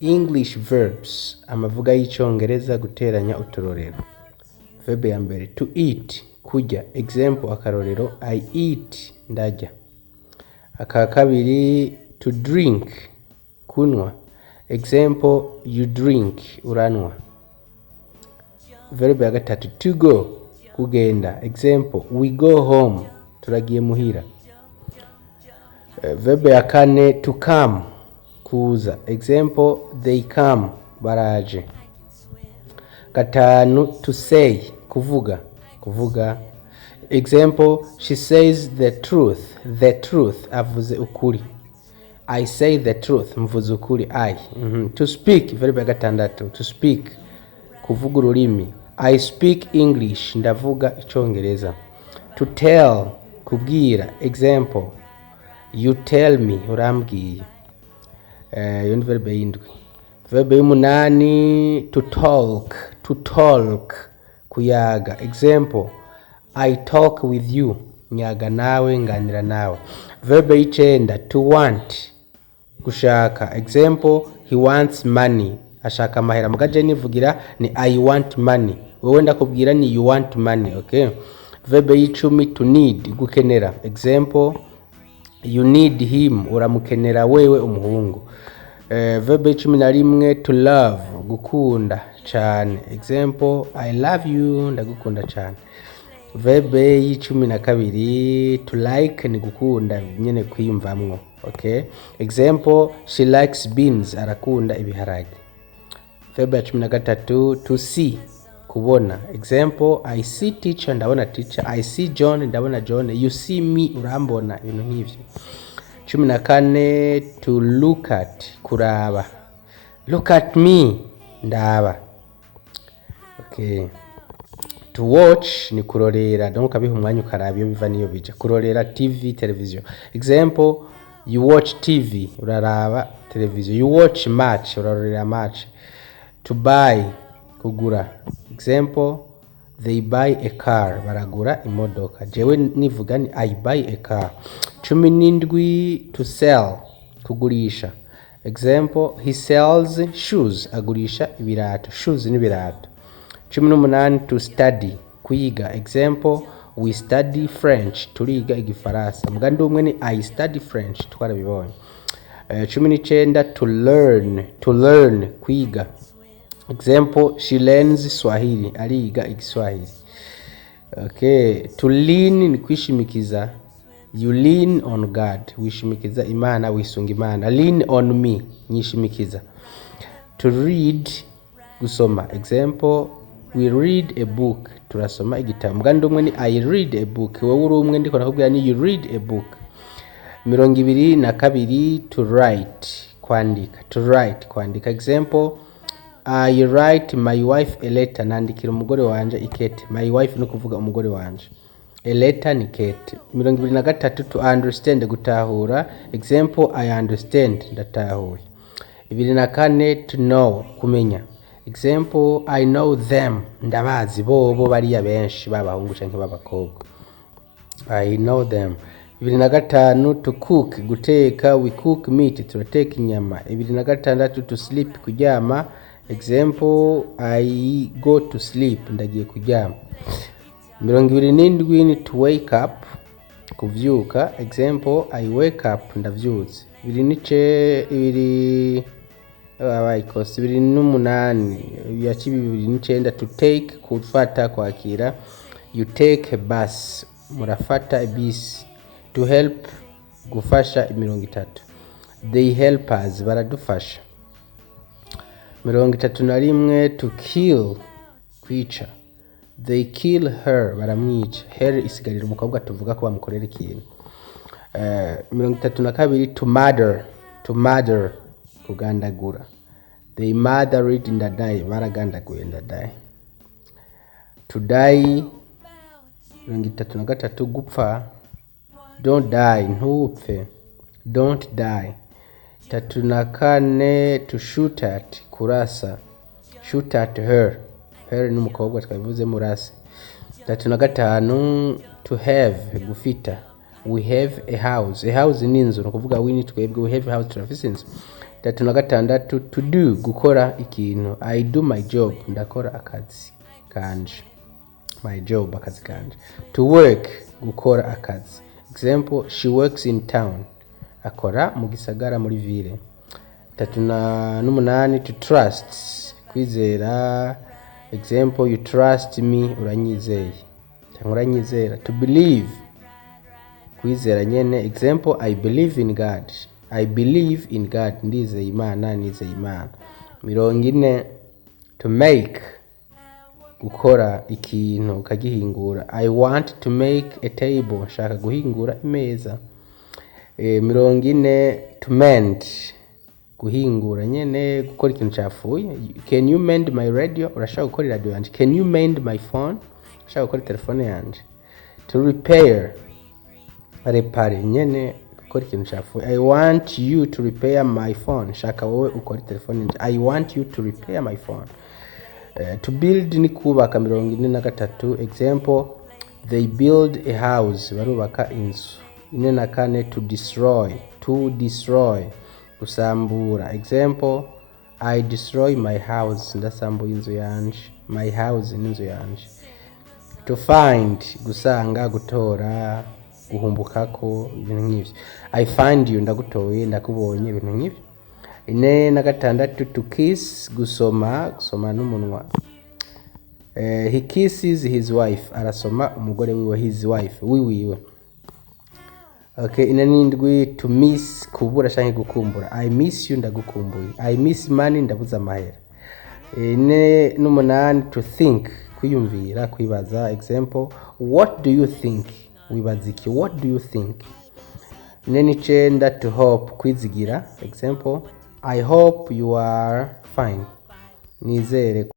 English verbs, amavuga y'icyongereza guteranya uturorero. Verbe ya mbere, to eat, kurya. Example, akarorero, I eat, ndarya. Aka kabiri, to drink, kunywa. Example, you drink, uranwa. Verbe ya gatatu, to go, kugenda. Example, we go home, turagiye muhira. Verbe ya kane, to come, kuza. Example, they come, baraje. Gatanu, to say, kuvuga. Example, she says the truth, avuze ukuri. I say the truth, mvuze ukuri, I. To speak, verbe ya gatandatu, to speak, kuvuga ururimi. I speak English, ndavuga icyongereza. To tell, kubwira. Example, you tell me, urambwiye. Iyo ni verbe y'indwi. Verbe y'umunani, to talk, kuyaga. Example, I talk with you, nyaga nawe, nganira nawe. Verbe y'icenda, to want, gushaka. Example, he wants money, ashaka amahera. Mugaje nivugira ni I want money, wewe ndakubwira ni you want money. Okay. Verbe y'icumi, to need, gukenera. Example, you need him, uramukenera wewe umuhungu. Verbe y'icumi na rimwe, to love, gukunda cyane. Example, I love you, ndagukunda cyane. Verbe y'icumi na kabiri, to like, ni gukunda nyene kwiyumvamwo. Okay. Example, she likes beans, arakunda ibiharage. Verbe ya cumi na gatatu, to see, kubona. Example, I see teacher, ndabona teacher. I see John, ndabona John. You see me, urambona. Ibintu nk'ivyo. Cumi na kane, to look at, kuraba. Look at me, ndaba. Okay. To watch, ni kurorera. Donc abiha umwanya ukaraba iyo biva niyo bija. Kurorera TV, television. Example, you watch TV, uraraba television. You watch match, urarorera match. To buy, kugura. Example, they buy a car, baragura imodoka. Jewe nivuga ni I buy a car. Cumi n'indwi, to sell, kugurisha. Example, he sells shoes, agurisha ibirato. Shoes ni ibirato. Cumi n'umunani, to study, kuyiga. Example, we study French, turiga igifaransa. Mugandi umwe ni I study French, twarabibonye. Cumi n'icenda, to learn, kwiga. Example, she learns Swahili, ariga igiswahili. Okay. To lean, ni kwishimikiza. You lean on God, wishimikiza Imana, wisunga Imana. Lean on me, nyishimikiza. To read, gusoma. Example, we read a book, turasoma igitabo. Mugandi umwe ni I read a book, wowe uri umwe ndiko nakubwira ni you read a book. 22, to write, kwandika. To write, kwandika. Example, I write my wife a letter, nandikira umugore wanje ikete. My wife no kuvuga umugore wanje. A letter ni kete. 23, to understand, gutahura. Example, I understand, ndatahuye. 24, to know, kumenya. Example, I know them, ndabazi bobo bariya benshi babahungu canke babakobwa. I know them. 25, to cook, guteka. We cook meat, turateka inyama. 26, to sleep, kuryama. Example, I go to sleep, ndagiye kuryama. 27, to wake up, kuvyuka. Example, I wake up, ndavyutse. 28, ya 29, to take, kufata, kwakira. You take a bus, murafata bus. To help, gufasha. 30, they help us, baradufasha. 31, to kill, kwica. They kill her, baramwica. Her isigarira umukobwa tuvuga ko bamukorera ikintu. 32, to murder, kugandagura. They murdered, ndadaye, baragandaguye, ndadaye. To die, 33, gupfa. Don't die, ntupfe. Don't die. 34, to shoot at, kurasa. Shoot at her. Her ni umukobwa twabivuze murase. 35, to have, gufita. We have a house. A house ni inzu, no kuvuga we twebwe we have a house, turafise inzu. tatu na gatandatu to do gukora ikintu. I do my job, ndakora akazi kanje. My job, akazi kanje. To work gukora akazi. Example, she works in town, akora mu gisagara muri ville. Tatu na n'umunani to trust kwizera. Example, you trust me, uranyizeye cyangwa uranyizera. To believe kwizera nyene. Example, I believe in God, I believe in God, ndizeye Imana, nizeye Imana. 40 to make gukora ikintu ukagihingura. I want to make a table, shaka guhingura imeza. 40 to mend guhingura nyene gukora ikintu cyafuye. Can you mend my radio, urashaka gukora radio yanje. Can you mend my phone, urashaka gukora telefone yanje. To repair repare nyene gukora ikintu cyafuye. I want you to repair my phone, shaka wowe ukora telefone yanje. I want you to repair my phone. To build ni kubaka. 43. Example, they build a house, barubaka inzu. 44 to destroy, to destroy kusambura. Example, I destroy my house, ndasambuye inzu yanje. My house ni inzu yanje. To find gusanga, gutora, guhumbukako, ibintu nk'ivyo. I find you, ndagutoye, ndakubonye, ibintu nk'ivyo. 46 to kiss gusoma, gusoma n'umunwa. He kisses his wife, arasoma umugore wiwe. His wife, wiwiwe. Okay, 47 to miss kubura canke gukumbura. I miss you, ndagukumbuye. I miss money, ndabuza amahera. 48 to think kwiyumvira, kwibaza. Example, what do you think, wibaza iki. What do you think. 49 to hope kwizigira. Example, I hope you are fine, nizere